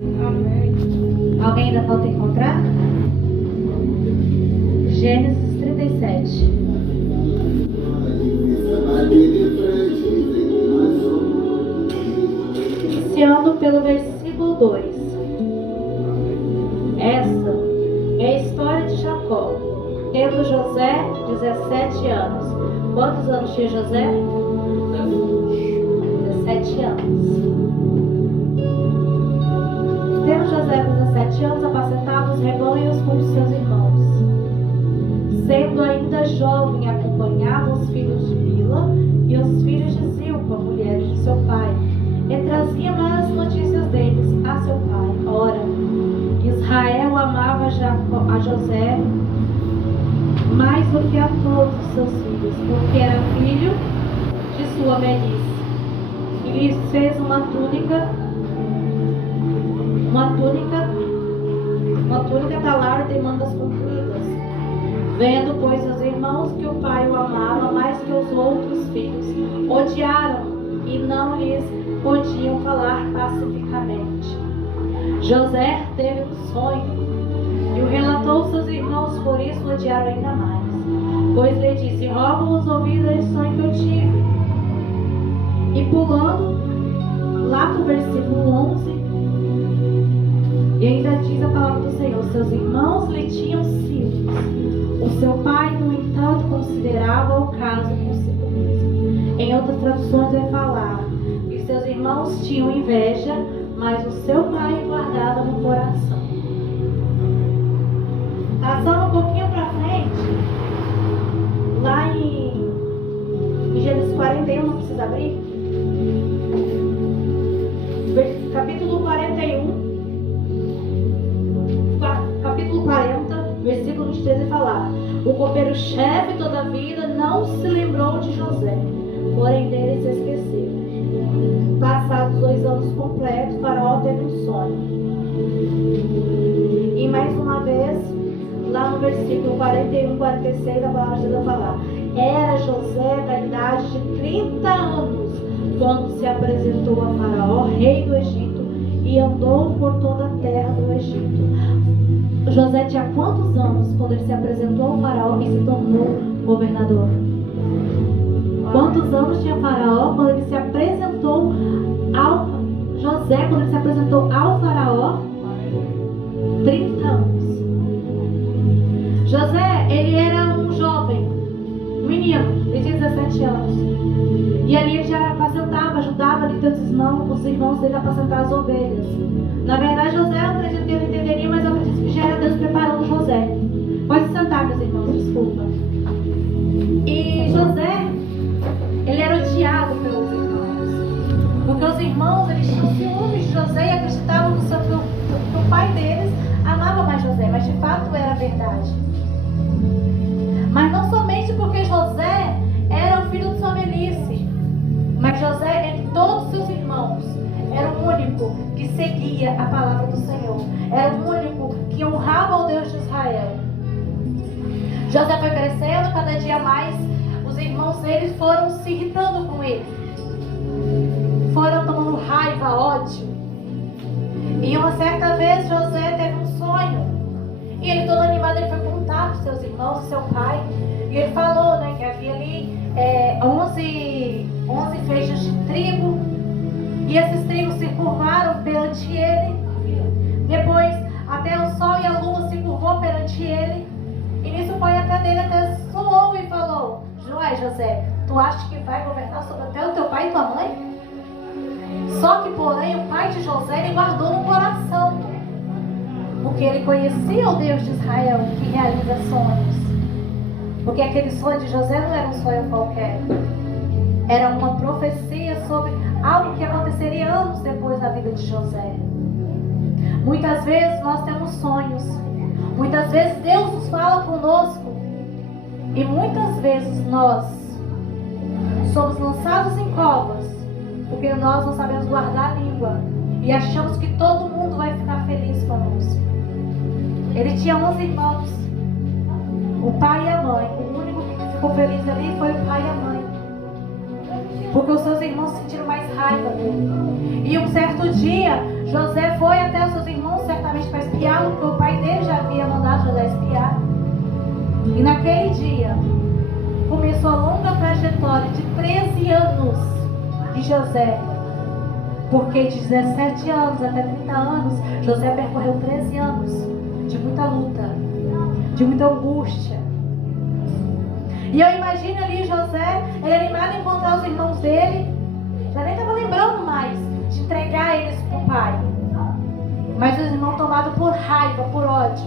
Amém. Alguém ainda falta encontrar? Gênesis 37. Iniciando pelo versículo 2. Essa é a história de Jacó. Tendo José 17 anos. Quantos anos tinha José? 17 anos. Tendo José 17 anos, apacentava os rebanhos com os seus irmãos. Sendo ainda jovem, acompanhava os filhos de Bila e os filhos de Zilpa, mulheres de seu pai, e trazia más notícias deles a seu pai. Ora, Israel amava a José mais do que a todos os seus filhos, porque era filho de sua velhice. E lhes fez uma túnica talar de mangas compridas. Vendo, pois, os irmãos que o pai o amava mais que os outros filhos, odiaram e não lhes podiam falar pacificamente. José teve um sonho e o relatou aos seus irmãos, por isso o odiaram ainda mais. Pois lhe disse: rogo-vos ouvir esse sonho que eu tive. E pulando lá para o versículo 11, e ainda diz a palavra do Senhor: seus irmãos lhe tinham ciúmes. O seu pai, no entanto, considerava o caso consigo mesmo. Em outras traduções vai falar que seus irmãos tinham inveja, mas o seu pai guardava no coração. Passando um pouquinho para frente, lá em Gênesis 41, não precisa abrir? Capítulo 41. Capítulo 40, versículo 23 vai falar: o copeiro-chefe toda a vida não se lembrou de José, porém dele se esqueceu. Passados 2 anos completos, Faraó teve um sonho. E mais uma vez, lá no versículo 41, 46, a palavra de Deus vai falar: era José da idade de 30 anos quando se apresentou a Faraó, rei do Egito, e andou por toda a terra do Egito. José tinha quantos anos quando ele se apresentou ao Faraó e se tornou governador? Quantos anos tinha Faraó quando ele se apresentou ao José, quando ele se apresentou ao Faraó? 30 anos. José, ele era um jovem, um menino, ele tinha 17 anos. E ali ele já apacentava, ajudava ali os irmãos dele a apacentar as ovelhas. Na verdade, José, eu acredito que ele entenderia, mas eu acredito que já era Deus preparando José. Pode sentar, meus irmãos, desculpa. E José, ele era odiado pelos irmãos. Porque os irmãos, eles tinham ciúmes de José e acreditavam que o pai deles amava mais José. Mas de fato era verdade. Mas não somente porque José era o filho de sua velhice, mas José, entre todos os seus irmãos, era o único que seguia a palavra do Senhor. Era o único que honrava o Deus de Israel. José foi crescendo, cada dia mais os irmãos deles foram se irritando com ele. Foram tomando raiva, ódio. E uma certa vez José teve um sonho. E ele, todo animado, ele foi contar para os seus irmãos, seu pai. E ele falou, né, que havia ali 11 feixes de trigo. E esses trigos se curvaram perante ele. Depois, até o sol e a lua se curvou perante ele. E nisso o pai até dele até soou e falou: Joé, José, tu achas que vai governar sobre até o teu pai e tua mãe? Só que, porém, o pai de José, ele guardou no coração. Porque ele conhecia o Deus de Israel, que realiza sonhos. Porque aquele sonho de José não era um sonho qualquer. Era uma profecia sobre algo que aconteceria anos depois da vida de José. Muitas vezes nós temos sonhos. Muitas vezes Deus nos fala conosco. E muitas vezes nós somos lançados em covas porque nós não sabemos guardar a língua e achamos que todo mundo vai ficar feliz conosco. Ele tinha 11 irmãos, o pai e a mãe. O único que ficou feliz ali foi o pai e a mãe, porque os seus irmãos sentiram mais raiva dele. E um certo dia, José foi até os E naquele dia começou a longa trajetória de 13 anos de José. Porque de 17 anos até 30 anos, José percorreu 13 anos de muita luta, de muita angústia. E eu imagino ali José, ele animado em encontrar os irmãos dele, já nem estava lembrando mais de entregar eles para o pai. Mas os irmãos, tomados por raiva, por ódio,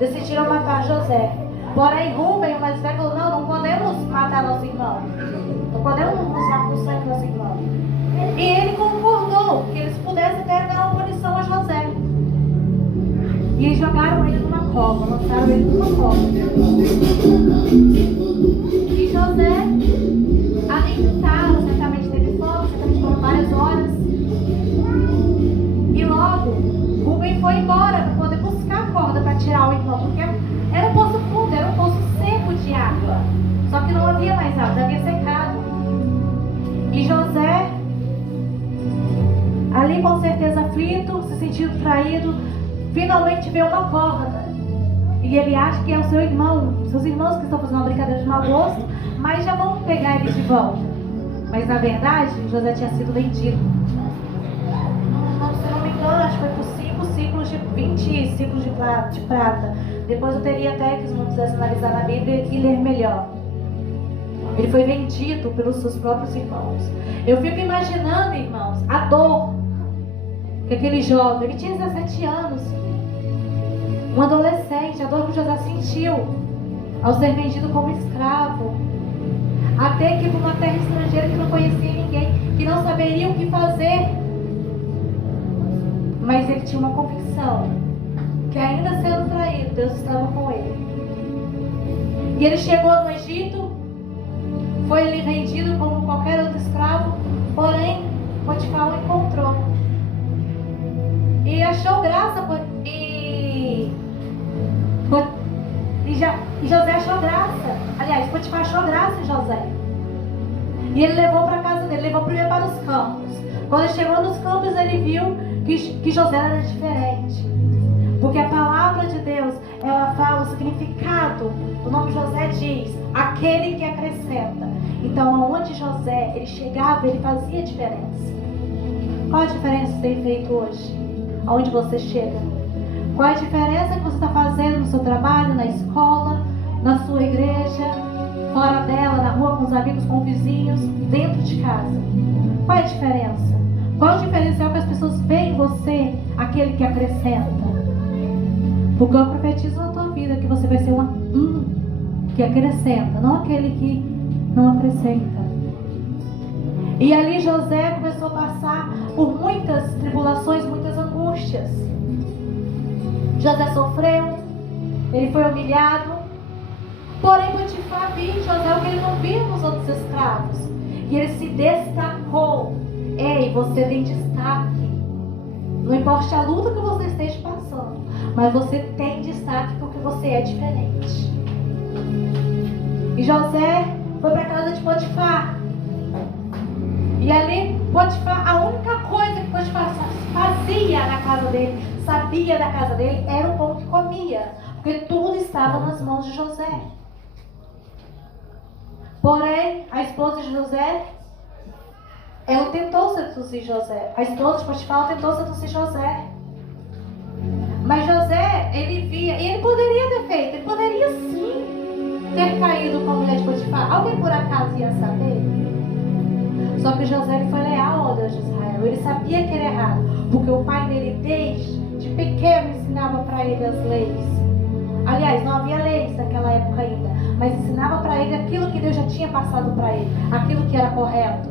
decidiram matar José. Porém, Rúben, o mais velho, falou: não podemos matar nosso irmão. Não podemos usar o sangue do nosso irmão. E ele concordou que eles pudessem até dar uma punição a José. E eles jogaram ele numa cova, lançaram ele numa cova. E José alimentaram, certamente teve fome, certamente foram várias horas. E logo, Rúben foi embora para poder buscar a corda para tirar o irmão, porque era um poço fundo, era um poço seco de água. Só que não havia mais água, havia secado. E José, ali com certeza aflito, se sentindo traído, finalmente vê uma corda. E ele acha que é o seu irmão, seus irmãos que estão fazendo uma brincadeira de mau gosto, mas já vão pegar ele de volta. Mas na verdade, José tinha sido vendido. Se não me engano, acho que foi por 5 ciclos de 20 ciclos de prata. Depois eu teria até que, se não quisesse analisar na Bíblia, e ler melhor. Ele foi vendido pelos seus próprios irmãos. Eu fico imaginando, irmãos, a dor que aquele jovem, ele tinha 17 anos, um adolescente, a dor que José sentiu ao ser vendido como escravo, até que para uma terra estrangeira que não conhecia ninguém, que não saberia o que fazer. Mas ele tinha uma convicção que, ainda sendo traído, Deus estava com ele. E ele chegou no Egito, foi ali vendido como qualquer outro escravo, porém Potifar o encontrou e achou graça e José achou graça. Aliás, Potifar achou graça em José. E ele levou para a casa dele, levou primeiro para os campos. Quando ele chegou nos campos, ele viu que José era diferente. Porque a palavra de Deus, ela fala o significado. O nome José diz: aquele que acrescenta. Então, aonde José, ele chegava, ele fazia diferença. Qual a diferença que você tem feito hoje? Aonde você chega? Qual a diferença que você está fazendo no seu trabalho, na escola, na sua igreja, fora dela, na rua, com os amigos, com os vizinhos, dentro de casa? Qual é a diferença? Qual a diferença é que as pessoas veem em você, aquele que acrescenta? Porque eu profetizo na tua vida que você vai ser um que acrescenta, não aquele que não acrescenta. E ali José começou a passar por muitas tribulações, muitas angústias. José sofreu, ele foi humilhado. Porém, Potifar viu em José o que ele não via nos outros escravos. E ele se destacou. Ei, você tem destaque. Não importa a luta que você esteja passando, mas você tem destaque porque você é diferente. E José foi para a casa de Potifar. E ali, Potifar, a única coisa que Potifar fazia na casa dele, sabia da casa dele, era o pão que comia. Porque tudo estava nas mãos de José. Porém, a esposa de José, ela tentou seduzir José. A esposa de Potifar tentou seduzir José. Mas José, ele via, e ele poderia ter feito, ele poderia sim ter caído com a mulher de Potifar. Alguém por acaso ia saber? Só que José, ele foi leal ao Deus de Israel. Ele sabia que era errado, porque o pai dele, desde pequeno, ensinava para ele as leis. Aliás, não havia leis naquela época ainda, mas ensinava para ele aquilo que Deus já tinha passado para ele, aquilo que era correto.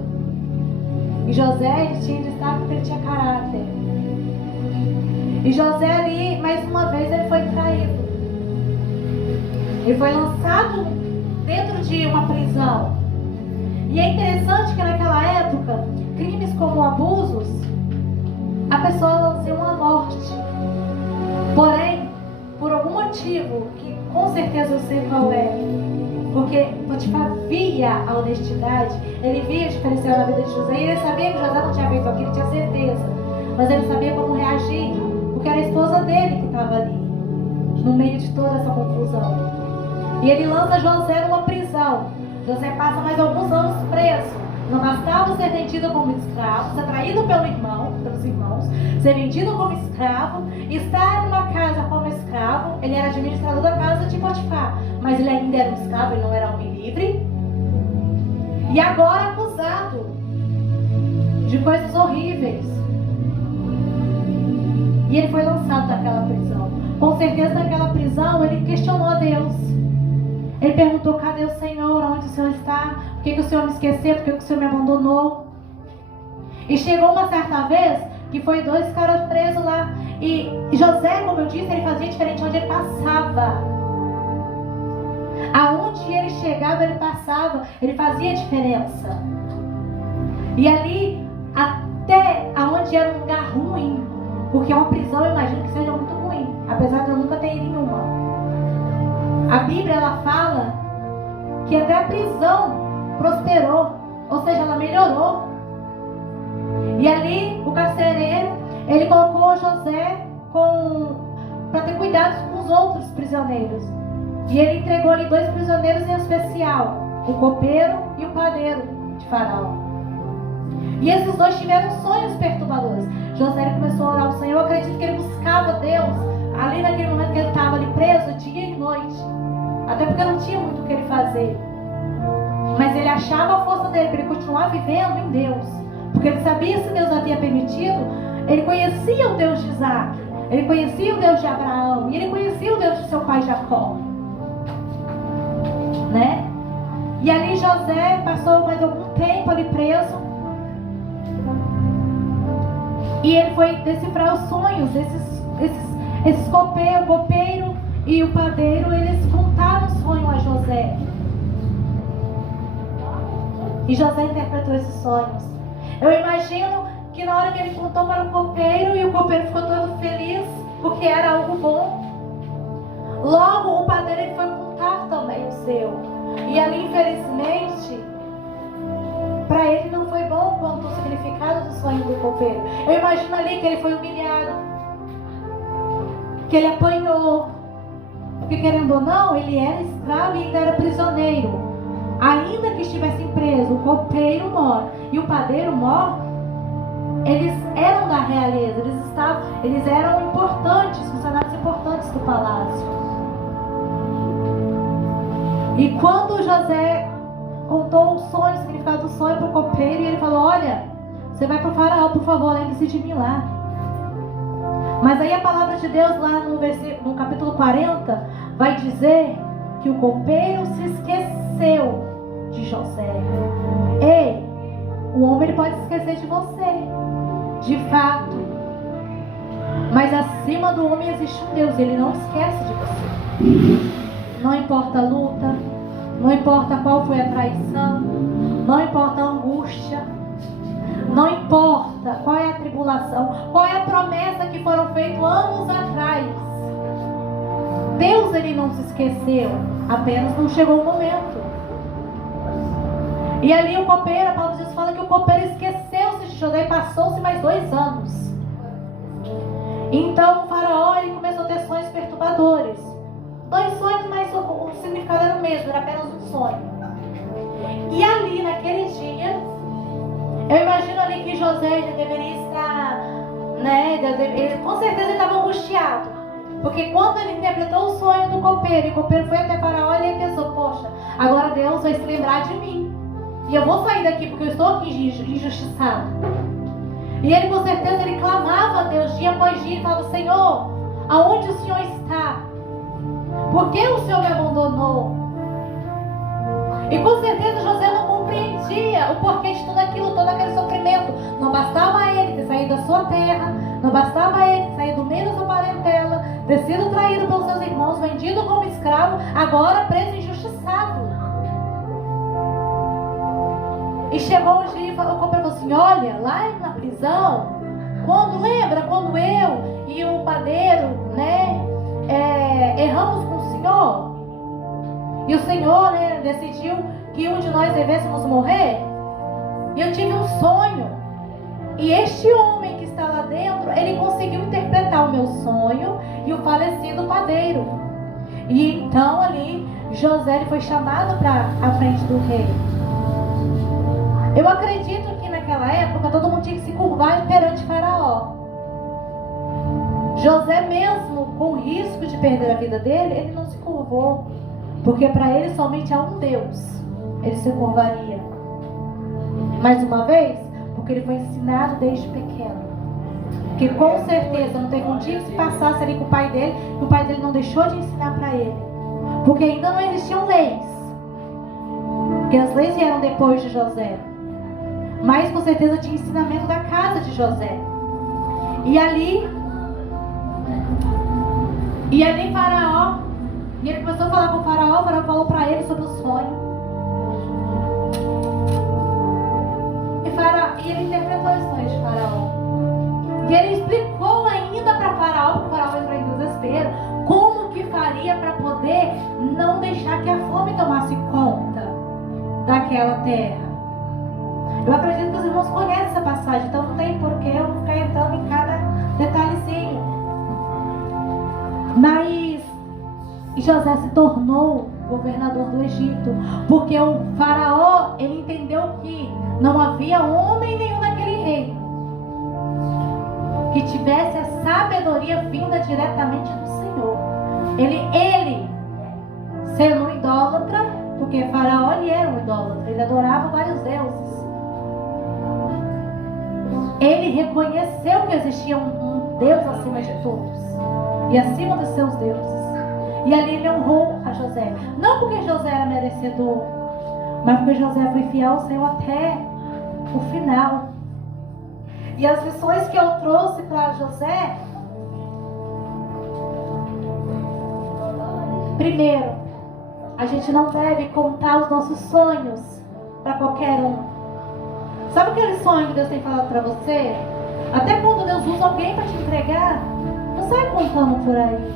E José, ele tinha destaque porque ele tinha caráter. E José ali, mais uma vez, ele foi traído. Ele foi lançado dentro de uma prisão. E é interessante que naquela época, crimes como abusos, a pessoa lançou uma morte. Porém, por algum motivo, que com certeza eu sei qual é, porque Potifar via a honestidade, ele via o diferencial na vida de José, e ele sabia que José não tinha feito aquilo, tinha certeza, mas ele sabia como reagir, porque era a esposa dele que estava ali, no meio de toda essa confusão. E ele lança José numa prisão. José passa mais alguns anos preso. Não bastava ser vendido como escravo, ser traído pelos irmãos, ser vendido como escravo, estar numa casa como escravo. Ele era administrador da casa de Potifar, mas ele ainda era um escravo, ele não era homem livre. E agora acusado de coisas horríveis. E ele foi lançado daquela prisão. Com certeza naquela prisão ele questionou a Deus. Ele perguntou: cadê o Senhor? Onde o Senhor está? Por que o Senhor me esqueceu? Por que o Senhor me abandonou? E chegou uma certa vez que foi 2 caras presos lá. E José, como eu disse, ele fazia diferente onde ele passava. Aonde ele chegava, ele passava. Ele fazia diferença. E ali, até aonde era um lugar ruim, porque uma prisão eu imagino que seja muito ruim, apesar de eu nunca ter ido em uma. A Bíblia, ela fala que até a prisão prosperou, ou seja, ela melhorou. E ali o carcereiro, ele colocou José para ter cuidado com os outros prisioneiros. E ele entregou ali 2 prisioneiros em especial, o copeiro e o padeiro de Faraó. E esses 2 tiveram sonhos perturbadores. José começou a orar ao Senhor. Eu acredito que ele buscava Deus ali naquele momento que ele estava ali preso, dia e noite. Até porque não tinha muito o que ele fazer. Mas ele achava a força dele para ele continuar vivendo em Deus. Porque ele sabia se Deus havia permitido. Ele conhecia o Deus de Isaac. Ele conhecia o Deus de Abraão. E ele conhecia o Deus de seu pai Jacó. Né? E ali José passou mais algum tempo ali preso. E ele foi decifrar os sonhos. Esses o copeiro e o padeiro, eles contaram o sonho a José. E José interpretou esses sonhos. Eu imagino que na hora que ele contou para o copeiro, e o copeiro ficou todo feliz, porque era algo bom. Logo o padeiro ele foi contar também o seu. E ali, infelizmente, para ele não foi bom quanto o significado do sonho do copeiro. Eu imagino ali que ele foi humilhado, que ele apanhou, porque querendo ou não, ele era escravo e ainda era prisioneiro. Ainda que estivessem presos, o copeiro mor e o padeiro mor, eles eram da realeza, eles eram importantes, funcionários importantes do palácio. E quando José contou o sonho, o significado do sonho para o copeiro, e ele falou: olha, você vai para o faraó, por favor, lembre-se de mim lá. Mas aí a palavra de Deus lá no capítulo 40 vai dizer que o copeiro se esqueceu de José. Ei, o homem ele pode esquecer de você, de fato, mas acima do homem existe um Deus, ele não esquece de você. Não importa a luta, não importa qual foi a traição, não importa a angústia, não importa qual é a tribulação, qual é a promessa que foram feitas anos atrás. Deus ele não se esqueceu, apenas não chegou o momento. E ali o copeiro, a palavra de Deus fala que o copeiro esqueceu-se de José e passou-se mais 2 anos. Então o faraó ele começou a ter sonhos perturbadores. 2 sonhos, mas o significado era o mesmo, era apenas um sonho. E ali naquele dia, eu imagino ali que José já deveria estar, né? Ele, com certeza ele estava angustiado. Porque quando ele interpretou o sonho do copeiro, e o copeiro foi até Faraó, ele pensou: poxa, agora Deus vai se lembrar de mim. E eu vou sair daqui porque eu estou aqui injustiçado. E ele com certeza ele clamava a Deus dia após dia e falava: Senhor, aonde o Senhor está? Por que o Senhor me abandonou? E com certeza José não compreendia o porquê de tudo aquilo, todo aquele sofrimento. Não bastava ele ter saído da sua terra, não bastava ele ter saído do meio da sua parentela, ter sido traído pelos seus irmãos, vendido como escravo, agora preso injustiçado. E chegou um dia e o copeiro falou assim: olha, lá na prisão, lembra quando eu e o padeiro, né, erramos com o Senhor? E o Senhor, né, decidiu que um de nós devêssemos morrer. E eu tive um sonho. E este homem que está lá dentro, ele conseguiu interpretar o meu sonho e o falecido padeiro. E então ali José ele foi chamado para a frente do rei. Eu acredito que naquela época todo mundo tinha que se curvar perante Faraó. José, mesmo com risco de perder a vida dele, ele não se curvou, porque para ele somente há um Deus ele se curvaria. Mais uma vez, porque ele foi ensinado desde pequeno, que com certeza não teve um dia que se passasse ali com o pai dele, que o pai dele não deixou de ensinar para ele, porque ainda não existiam leis, porque as leis vieram depois de José, mas com certeza tinha ensinamento da casa de José. E ali Faraó, e ele começou a falar com o Faraó falou para ele sobre o sonho. E ele interpretou os sonhos de Faraó. E ele explicou ainda para Faraó, porque o Faraó entrou em desespero, como que faria para poder não deixar que a fome tomasse conta daquela terra. Eu acredito que os irmãos conhecem essa passagem, então não tem porquê eu ficar entrando em cada detalhezinho. Mas José se tornou governador do Egito, porque o Faraó, ele entendeu que não havia homem nenhum naquele reino que tivesse a sabedoria vinda diretamente do Senhor. Ele sendo um idólatra, porque Faraó ele era um idólatra, ele adorava vários deuses. Ele reconheceu que existia um Deus acima de todos e acima dos seus deuses. E ali ele honrou a José. Não porque José era merecedor, mas porque José foi fiel ao Senhor até o final. E as lições que eu trouxe para José: primeiro, a gente não deve contar os nossos sonhos para qualquer um. Sabe aquele sonho que Deus tem falado para você? Até quando Deus usa alguém para te entregar, não sai contando por aí.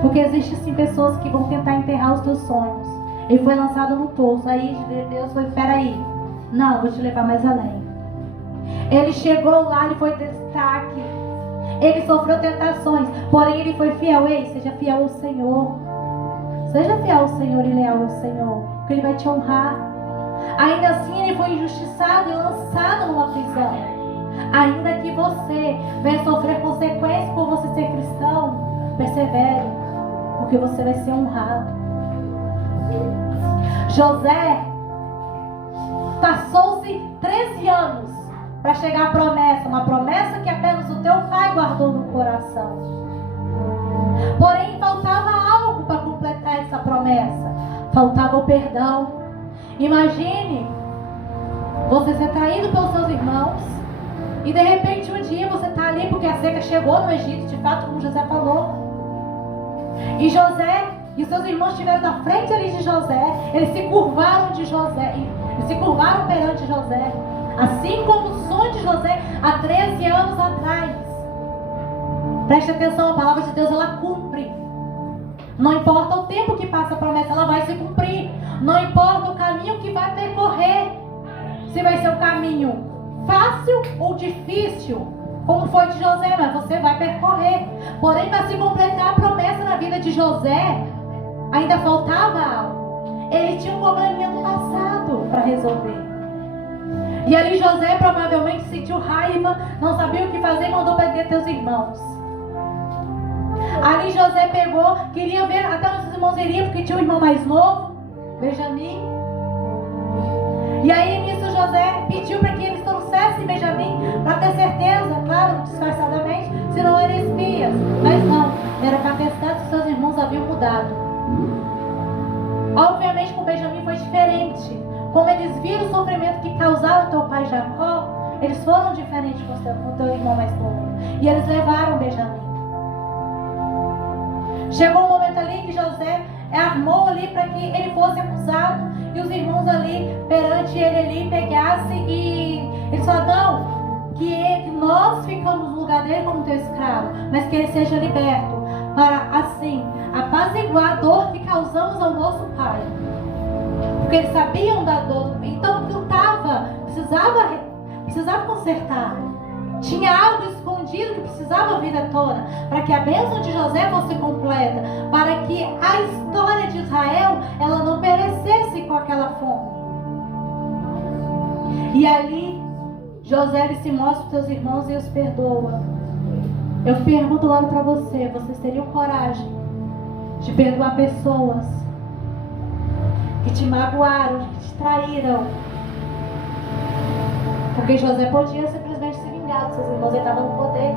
Porque existem sim pessoas que vão tentar enterrar os teus sonhos. Ele foi lançado no poço. Aí Deus foi, peraí, não, vou te levar mais além. Ele chegou lá, ele foi destaque. Ele sofreu tentações, porém ele foi fiel. Ei, seja fiel ao Senhor. Seja fiel ao Senhor e leal ao Senhor, porque Ele vai te honrar. Ainda assim ele foi injustiçado e lançado numa prisão. Ainda que você venha sofrer consequências por você ser cristão, persevere, porque você vai ser honrado. José passou-se 13 anos para chegar à promessa, uma promessa que apenas o teu pai guardou no coração. Porém faltava algo para completar essa promessa. Faltava o perdão. Imagine você ser traído pelos seus irmãos e de repente um dia você está ali porque a seca chegou no Egito, de fato, como José falou. E José e seus irmãos estiveram na frente ali de José. Eles se curvaram de José, eles se curvaram perante José, assim como o sonho de José há 13 anos atrás. Preste atenção, a palavra de Deus ela cumpre. Não importa o tempo que passa a promessa, ela vai se cumprir. Não importa o caminho que vai percorrer, se vai ser um caminho fácil ou difícil, como foi de José, mas você vai percorrer. Porém, para se completar a promessa na vida de José, ainda faltava algo. Ele tinha um probleminha do passado para resolver. E ali José provavelmente sentiu raiva, não sabia o que fazer e mandou prender teus irmãos. Ali José pegou, queria ver, até os irmãos iriam, porque tinha um irmão mais novo, Benjamim. E aí nisso José pediu para que eles trouxessem Benjamim, para ter certeza, claro, disfarçadamente, se não eram espias. Mas não, era para testar se seus irmãos haviam mudado. Obviamente com Benjamim foi diferente. Como eles viram o sofrimento que causava o teu pai Jacó, eles foram diferentes com o teu irmão mais novo. E eles levaram Benjamim. Chegou um momento ali que José armou ali para que ele fosse acusado. E os irmãos ali, perante ele ali, pegassem e eles falaram, não, que nós ficamos no lugar dele como teu escravo, mas que ele seja liberto, para assim, apaziguar a dor que causamos ao nosso pai. Porque eles sabiam da dor, então precisava consertar. Tinha algo escondido escondido que precisava vir à tona, para que a bênção de José fosse completa, para que a história de Israel ela não perecesse com aquela fome. E ali José ele se mostra para os seus irmãos e os perdoa. Eu pergunto agora para você: vocês teriam coragem de perdoar pessoas que te magoaram, que te traíram? Porque José podia simplesmente se vingar dos seus irmãos, ele estava no poder.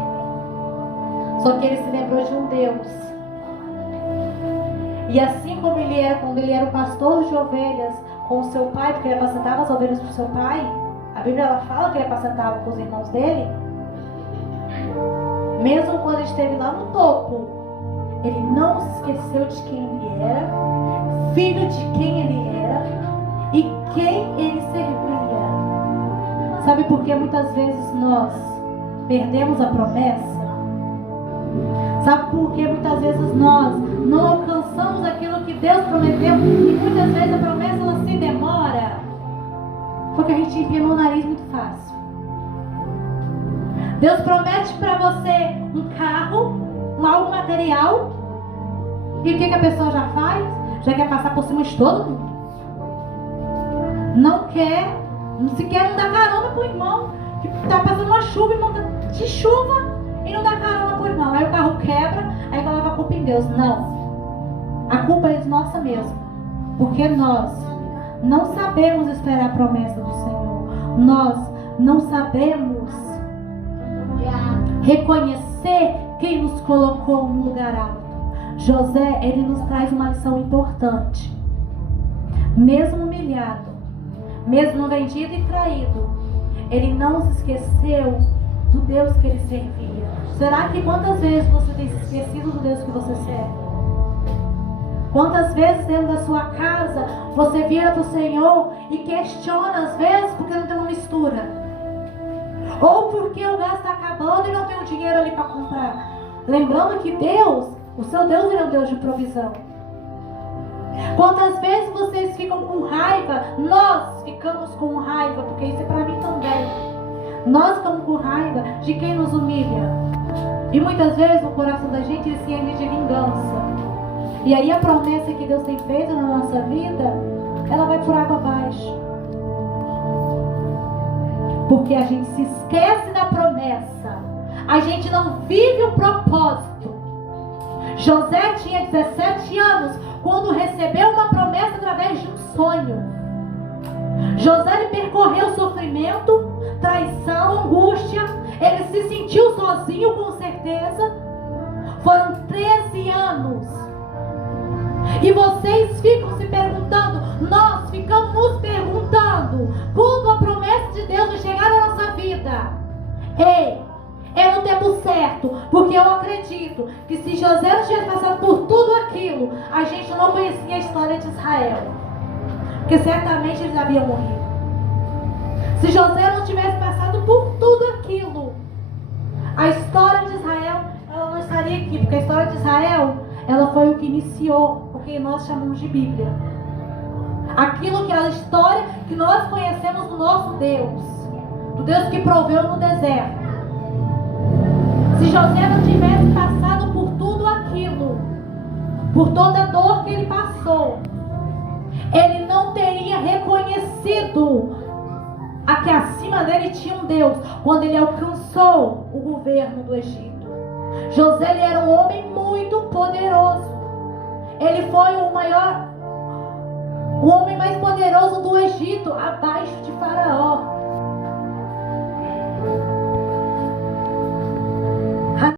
Só que ele se lembrou de um Deus. E assim como ele era, quando ele era o pastor de ovelhas com o seu pai, porque ele apacentava as ovelhas para o seu pai, a Bíblia ela fala que ele apacentava com os irmãos dele. Mesmo quando ele esteve lá no topo, ele não se esqueceu de quem ele era, filho de quem ele era e quem ele servia. Sabe por que muitas vezes nós perdemos a promessa? Sabe por que muitas vezes nós não alcançamos aquilo que Deus prometeu e muitas vezes a promessa ela se demora? Porque a gente empina o nariz muito fácil. Deus promete para você um carro, algo material, e o que a pessoa já faz? Já quer passar por cima de todo mundo. Não sequer não dá carona pro irmão, que tá passando uma chuva e monta de chuva e não dá carona pro irmão. Aí o carro quebra, aí coloca a culpa em Deus. Não. A culpa é nossa mesmo. Porque nós não sabemos esperar a promessa do Senhor. Nós não sabemos reconhecer quem nos colocou no lugar alto. José, ele nos traz uma lição importante. Mesmo humilhado, mesmo vendido e traído, ele não se esqueceu do Deus que ele servia. Será que quantas vezes você tem se esquecido do Deus que você serve? Quantas vezes dentro da sua casa você vira para o Senhor e questiona às vezes porque não tem uma mistura? Ou porque o gás está acabando e não tem o dinheiro ali para comprar? Lembrando que Deus, o seu Deus, ele é um Deus de provisão. Quantas vezes vocês ficam com raiva? Nós ficamos com raiva, porque isso é para mim também. Nós ficamos com raiva de quem nos humilha. E muitas vezes o coração da gente ele se enche de vingança. E aí a promessa que Deus tem feito na nossa vida, ela vai por água abaixo. Porque a gente se esquece da promessa. A gente não vive o propósito. José tinha 17 anos quando recebeu uma promessa através de um sonho. José ele percorreu sofrimento, traição, angústia. Ele se sentiu sozinho, com certeza. Foram 13 anos. E vocês ficam se perguntando, nós ficamos nos perguntando como a promessa de Deus vai chegar na nossa vida. Ei, é no tempo certo, porque eu acredito que se José não tivesse passado por tudo aquilo, a gente não conhecia a história de Israel, porque certamente eles haviam morrido. Se José não tivesse passado por tudo aquilo, a história de Israel ela não estaria aqui, porque a história de Israel ela foi o que iniciou o que nós chamamos de Bíblia. Aquilo que é a história que nós conhecemos do nosso Deus, do Deus que proveu no deserto. Se José não tivesse passado por tudo aquilo, por toda a dor que ele passou, ele não teria reconhecido a que acima dele tinha um Deus, quando ele alcançou o governo do Egito. José ele era um homem muito poderoso. Ele foi o homem mais poderoso do Egito, abaixo de Faraó.